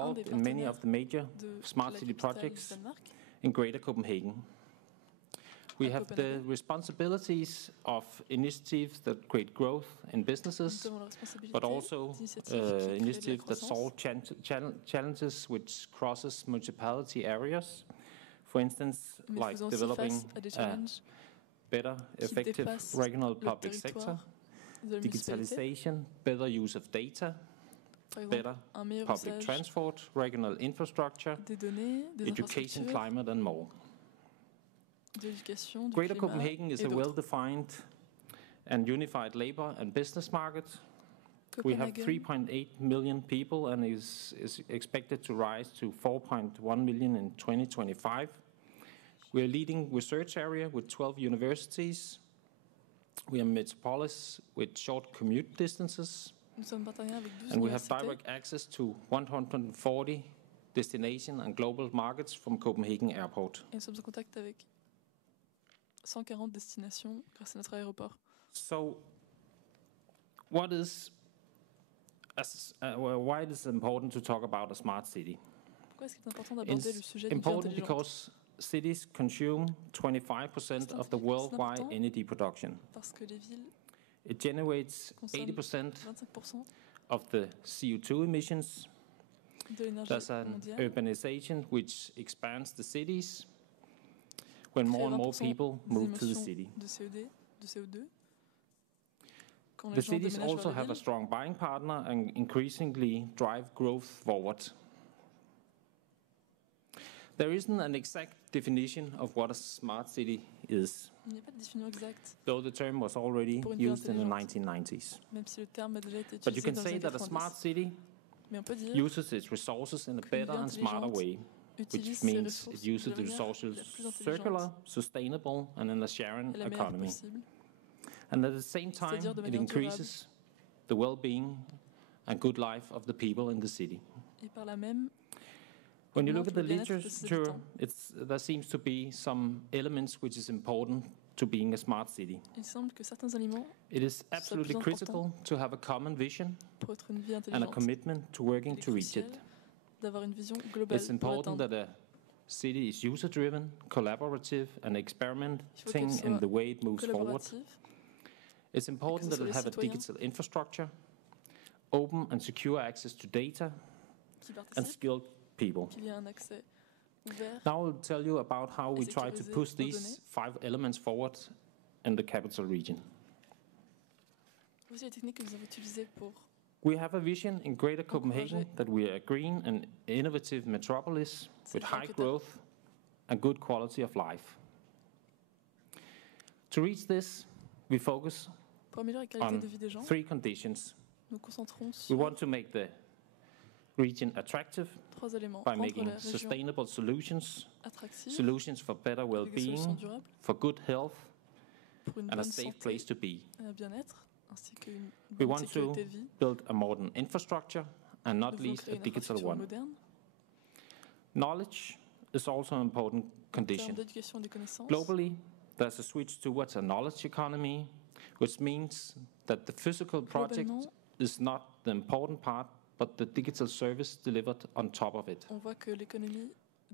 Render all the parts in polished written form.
involved in many of the major smart city projects in Greater Copenhagen. We have the responsibilities of initiatives that create growth in businesses, but also initiatives that solve challenges which crosses municipality areas. For instance, like developing a better, effective regional public sector, digitalization, better use of data, better public transport, regional infrastructure, education, climate, and more. Greater Copenhagen is a well-defined and unified labor and business market. We have 3.8 million people and is expected to rise to 4.1 million in 2025. We are a leading research area with 12 universities. We are a metropolis with short commute distances. And we have direct access to 140 destination and global markets from Copenhagen Airport. 140 destinations grâce à notre aéroport. So, why is it important to talk about a smart city? Pourquoi est-ce qu'il est important d'aborder le sujet d'une ville intelligente? Because cities consume 25% of the worldwide energy production. Parce que les villes it generates 80% of the CO2 emissions. There's an urbanization which expands the cities when more and more people move to the city. The cities also have a strong buying partner and increasingly drive growth forward. There isn't an exact definition of what a smart city is, though the term was already used in the 1990s. But you can say that a smart city uses its resources in a better and smarter way, which means it uses the resources circular, sustainable, and in a sharing economy. And at the same time, it increases the well-being and good life of the people in the city. When you look at the literature, there seems to be some elements which is important to being a smart city. It is absolutely critical to have a common vision and a commitment to working to reach it. It's important that a city is user-driven, collaborative, and experimenting in the way it moves forward. It's important that it have a digital infrastructure, open and secure access to data, and skilled people. Now I'll tell you about how we try to push these 5 elements forward in the capital region. We have a vision in Greater Copenhagen that we are a green and innovative metropolis with high growth and good quality of life. To reach this, we focus on 3 conditions. We want to make the region attractive by making sustainable solutions, solutions for better well-being, for good health, and a safe place to be. We want to build a modern infrastructure and not least a digital one. Knowledge is also an important condition. Globally, there's a switch towards a knowledge economy, which means that the physical project is not the important part, but the digital service delivered on top of it.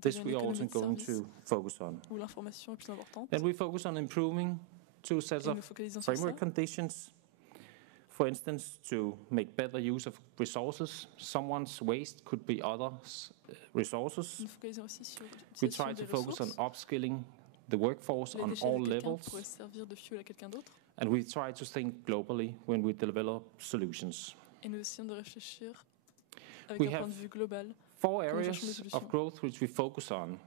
This we are also going to focus on. Then we focus on improving 2 sets of framework conditions. For instance, to make better use of resources. Someone's waste could be others' resources. We try to focus on upskilling the workforce on all levels. And we try to think globally when we develop solutions. We have 4 areas of growth which we focus on.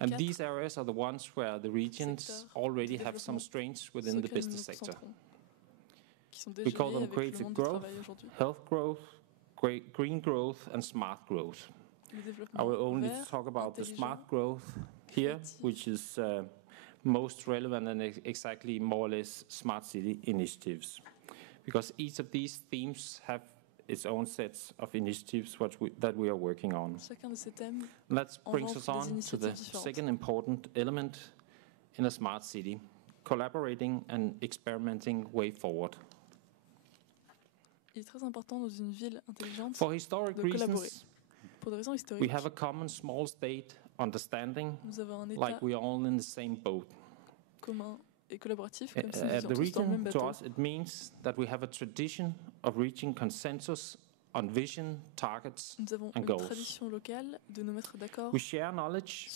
And these areas are the ones where the regions already have some strengths within the business sector. We call them creative growth, health growth, green growth, and smart growth. I will only talk about the smart growth here, which is most relevant and exactly more or less smart city initiatives. Because each of these themes have its own sets of initiatives that we are working on. That brings us on to the second important element in a smart city, collaborating and experimenting way forward. For historic reasons, We have a common small state understanding, like we are all in the same boat. At the region, to us, it means that we have a tradition of reaching consensus on vision, targets, and goals. We share knowledge.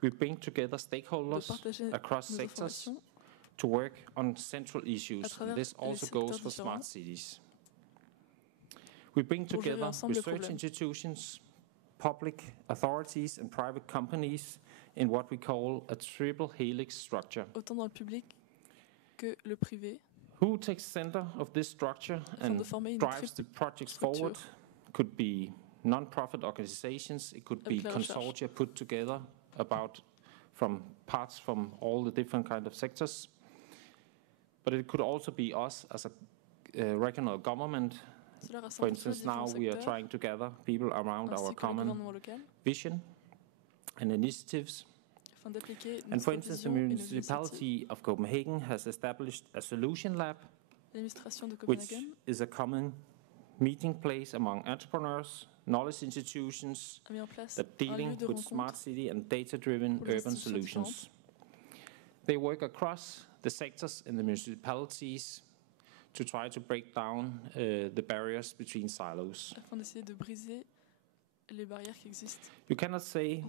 We bring together stakeholders across sectors to work on central issues. And this also goes for smart cities. We bring together research institutions, public authorities, and private companies in what we call a triple helix structure. Autant dans le public que le privé. Who takes center of this structure and drives the projects forward? Could be non-profit organizations, it could be consortia put together from parts from all the different kind of sectors. But it could also be us as a regional government. For instance, now we are trying to gather people around our common vision and initiatives. And for instance, the municipality of Copenhagen has established a solution lab, which is a common meeting place among entrepreneurs, knowledge institutions that dealing with smart city and data-driven urban solutions. They work across the sectors in the municipalities to try to break down the barriers between silos. You cannot say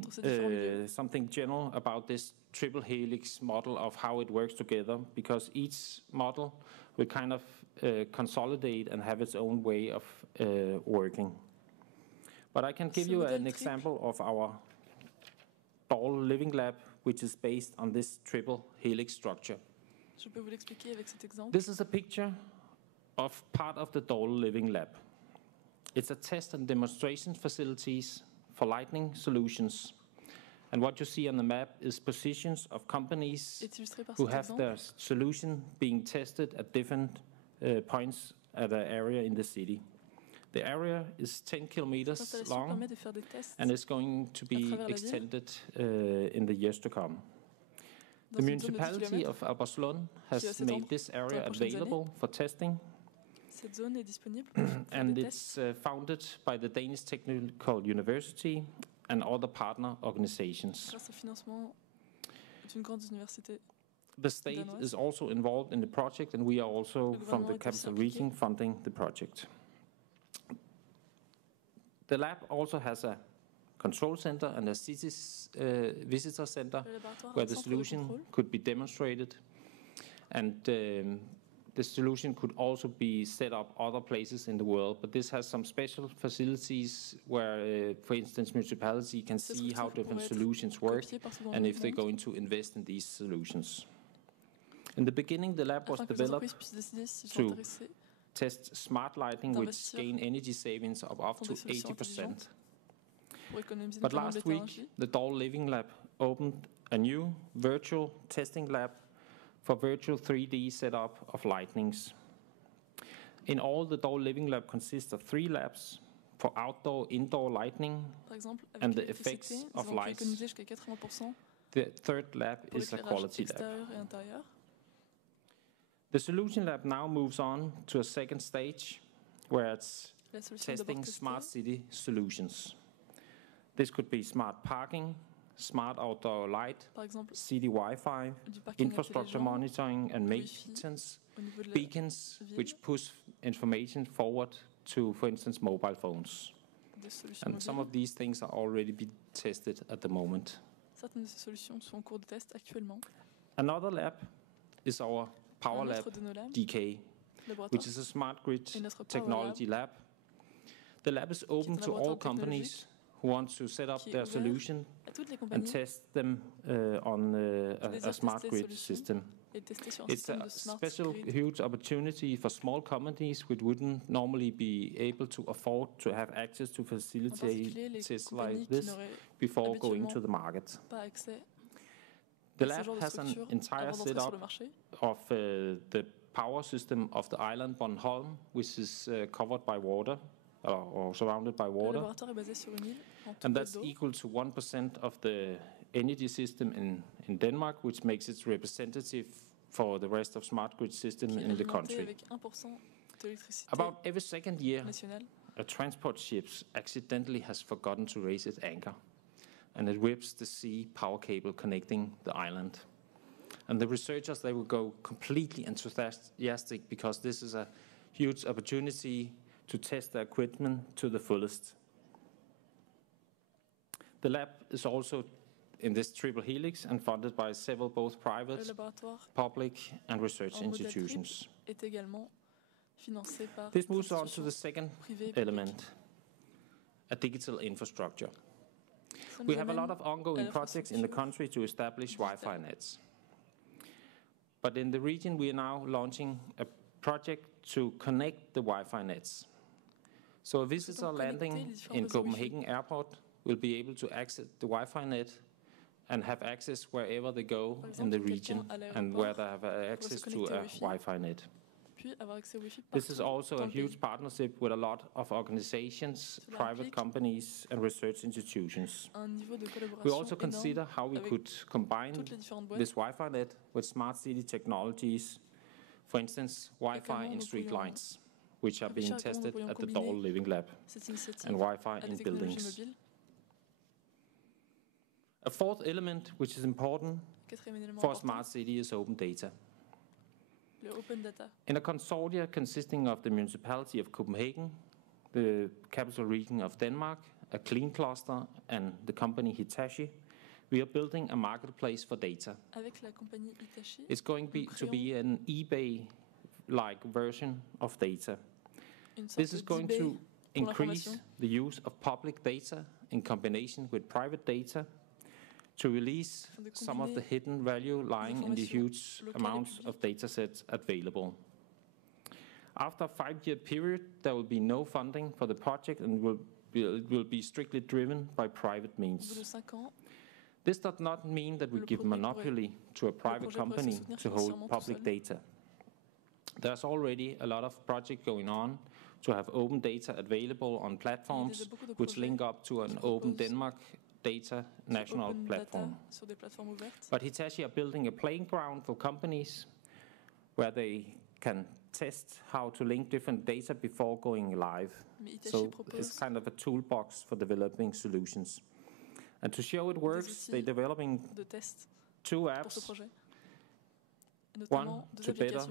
something general about this triple helix model of how it works together, because each model will kind of consolidate and have its own way of working. But I can give you an example of our Doll Living Lab, which is based on this triple helix structure. This is a picture of part of the Doll Living Lab. It's a test and demonstration facilities for lighting solutions. And what you see on the map is positions of companies who have their solution being tested at different points at an area in the city. The area is 10 kilometers long and is going to be extended in the years to come. The municipality of Albertslund has made this area available for testing. And it's founded by the Danish Technical University and other partner organizations. The state is also involved in the project, and we are also from the capital region funding the project. The lab also has a control center and a city's visitor center where the solution could be demonstrated. And the solution could also be set up other places in the world, but this has some special facilities where, for instance, municipality can see how different solutions work and if they're going to invest in these solutions. In the beginning, the lab was developed to test smart lighting, which gain energy savings of up to 80%. But last week, the Doll Living Lab opened a new virtual testing lab for virtual 3D setup of lightnings. In all, the Doll Living Lab consists of 3 labs for outdoor, indoor lighting and the effects of lights. The third lab is a quality lab. The solution lab now moves on to a second stage where it's testing smart city solutions. This could be smart parking, smart outdoor light, city Wi-Fi, infrastructure monitoring and maintenance, beacons which push information forward to, for instance, mobile phones. And some of these things are already being tested at the moment. Another lab is our Power Lab DK, which is a smart grid technology lab. The lab is open to all companies who want to set up their solution and test them on a smart grid system. It's a special, huge opportunity for small companies which wouldn't normally be able to afford to have access to facilities like this before going to the market. The lab has an entire setup of the power system of the island Bornholm, which is covered by water, or surrounded by water. And that's equal to 1% of the energy system in Denmark, which makes it representative for the rest of smart grid system in the country. About every second year, a transport ship accidentally has forgotten to raise its anchor, and it rips the sea power cable connecting the island. And the researchers, they will go completely enthusiastic because this is a huge opportunity to test the equipment to the fullest. The lab is also in this triple helix and funded by several both private, public and research institutions. This moves on to the second element, a digital infrastructure. We have a lot of ongoing projects in the country to establish Wi-Fi nets. But in the region, we are now launching a project to connect the Wi-Fi nets. So a visitor landing in Copenhagen Airport will be able to access the Wi-Fi net and have access wherever they go in the region and where they have access to a Wi-Fi net. This is also a huge partnership with a lot of organizations, private companies, and research institutions. We also consider how we could combine this Wi-Fi net with smart city technologies, for instance, Wi-Fi in street lights, which are being tested at the Dole Living Lab, and Wi-Fi in buildings. A fourth element which is important for a smart city is open data. In a consortia consisting of the municipality of Copenhagen, the capital region of Denmark, a clean cluster, and the company Hitachi, we are building a marketplace for data. It's going to be an eBay-like version of data. This is going to increase the use of public data in combination with private data to release some of the hidden value lying in the huge amounts of data sets available. After a 5-year period, there will be no funding for the project and it will be strictly driven by private means. This does not mean that we give monopoly to a private company to hold public data. There's already a lot of projects going on to have open data available on platforms which link up to an Open Denmark data national platform. But Hitachi are building a playground for companies where they can test how to link different data before going live. So it's kind of a toolbox for developing solutions. And to show it works, they're developing 2 apps. One to better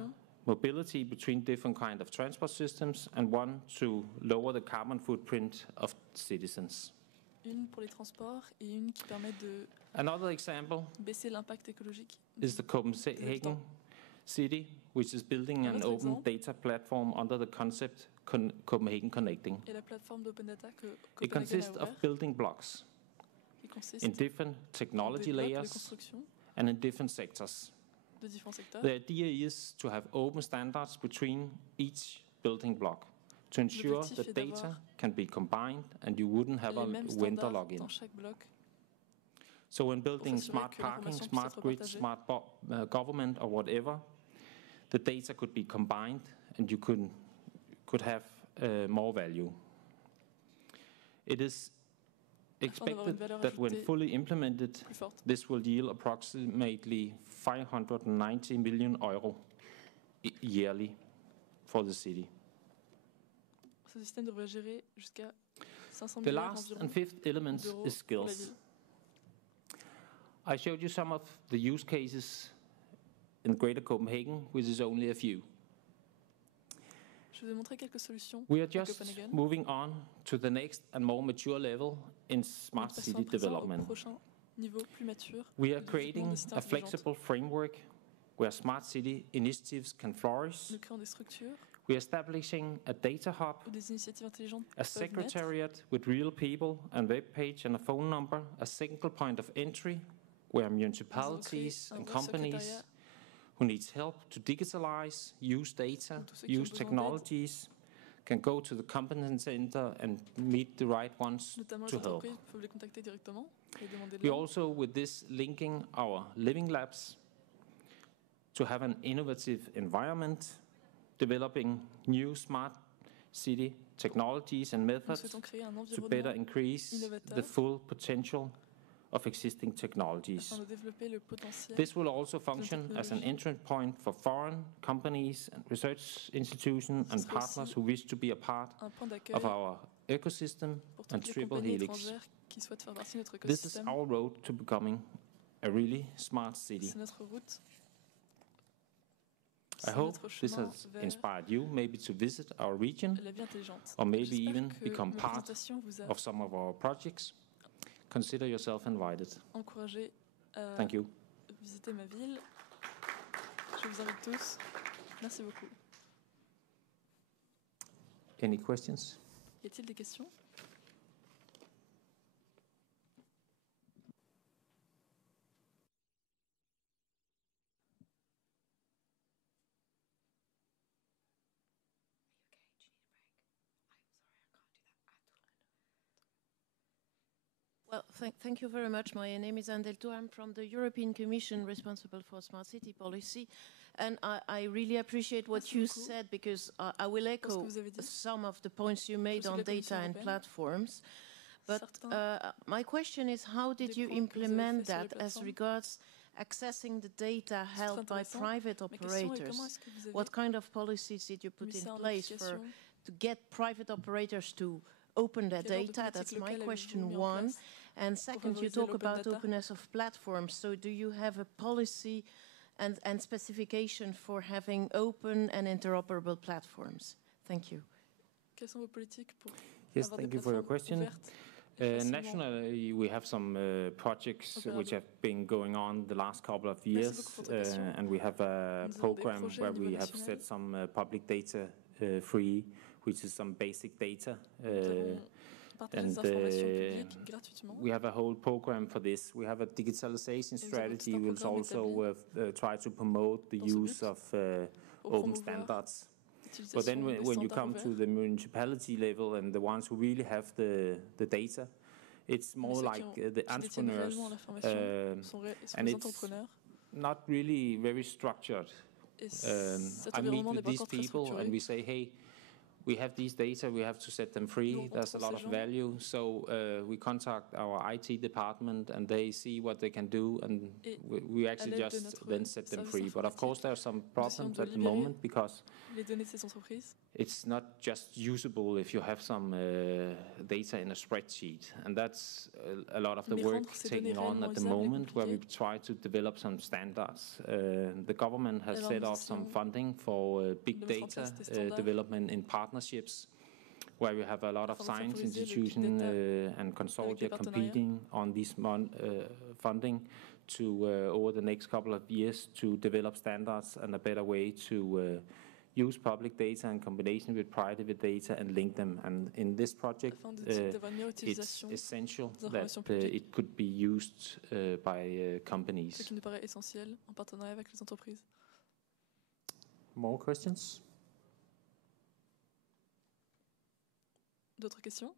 mobility between different kinds of transport systems, and one to lower the carbon footprint of citizens. Une pour les transports et une qui permet de baisser l'impact écologique is the Copenhagen city, which is building an open data platform under the concept Copenhagen Connecting. Et la plateforme d'open data que It consists of building blocks in different technology layers and in different sectors. The idea is to have open standards between each building block to ensure that data can be combined and you wouldn't have a vendor login. So when building smart parking, smart grid, smart government or whatever, the data could be combined and you could have more value. It is expected that when fully implemented, this will yield approximately 590 million euro yearly for the city. Ce système devrait gérer jusqu'à 500 the last and fifth element is skills. I showed you some of the use cases in Greater Copenhagen, which is only a few. Je vais montrer quelques solutions. We are just moving on to the next and more mature level in smart city development. We are creating a flexible framework where smart city initiatives can flourish. We are establishing a data hub, a secretariat with real people, and web page and a phone number, a single point of entry where municipalities and companies who need help to digitalize, use data, use technologies, can go to the competence center and meet the right ones to help. We also, with this, linking our living labs to have an innovative environment, developing new smart city technologies and methods to better increase the full potential of existing technologies. This will also function as an entry point for foreign companies and research institutions and partners who wish to be a part of our ecosystem and triple helix. This is our road to becoming a really smart city. I hope this has inspired you maybe to visit our region or maybe even become part of some of our projects. Consider yourself invited. Thank you. Visiter ma ville. Je vous invite tous. Merci beaucoup. Any questions? Y a-t-il des questions? Well, thank you very much. My name is Anne Delto. I'm from the European Commission responsible for smart city policy. And I really appreciate what you said, because I will echo some of the points you made on data and platforms. But my question is, how did you implement that as regards accessing the data held by private operators? What kind of policies did you put in place to get private operators to open their data? That's my question one. And second, you talk about openness of platforms. So do you have a policy and specification for having open and interoperable platforms? Thank you. Yes, thank you for your question. Nationally, we have some projects which have been going on the last couple of years, and we have a program where we have set some public data free, which is some basic data. And we have a whole program for this. We have a digitalization strategy which also try to promote the use of open standards. But then when you come to the municipality level and the ones who really have the data, it's more like the entrepreneurs, and it's not really very structured. I meet with these people and we say, hey, we have these data, we have to set them free, there's a lot of value. So we contact our IT department and they see what they can do, and we actually just then set them free. But of course there are some problems at the moment because it's not just usable if you have some data in a spreadsheet. And that's a lot of the work taking on at the moment, where we try to develop some standards. The government has set off some funding for big data development in partnerships, where we have a lot of science institutions and consortia competing on this funding to over the next couple of years to develop standards and a better way to use public data in combination with private data and link them. And in this project, it's essential that it could be used by companies. More questions? D'autres questions?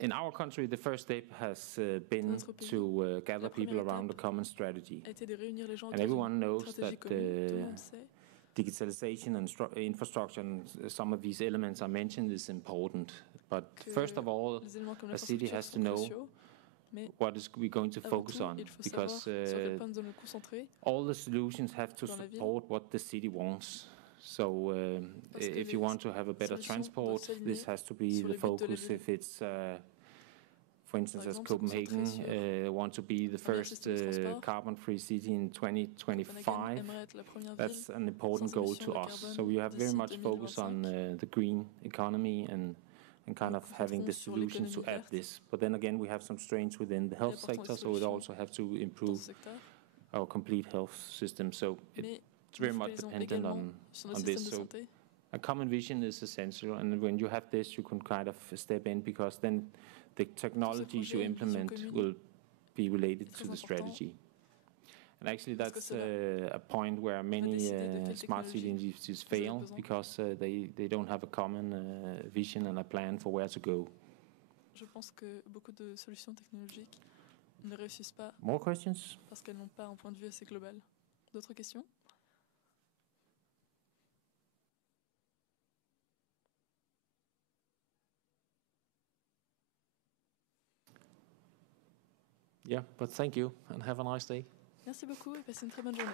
In our country, the first step has been to gather people around a common strategy. And everyone knows that digitalization and infrastructure and some of these elements I mentioned is important. But first of all, a city has to know what is we going to focus on, because all the solutions have to support what the city wants. So if you want to have a better transport, this has to be the focus. If it's, for instance, as Copenhagen want to be the first carbon-free city in 2025, that's an important goal to us. So we have very much focus on the green economy and kind of having the solutions to add this. But then again, we have some strains within the health sector, so we also have to improve our complete health system. So it's very much dependent on this. So a common vision is essential, and when you have this, you can kind of step in, because then the technologies you implement will be related to the strategy. And actually, that's a point where many smart city initiatives fail because they don't have a common vision and a plan for where to go. Je pense que beaucoup de solutions technologiques ne réussissent pas. More questions? Parce qu'elles n'ont pas un point de vue assez global. D'autres questions? Yeah, but thank you and have a nice day. Merci beaucoup et passez une très bonne journée.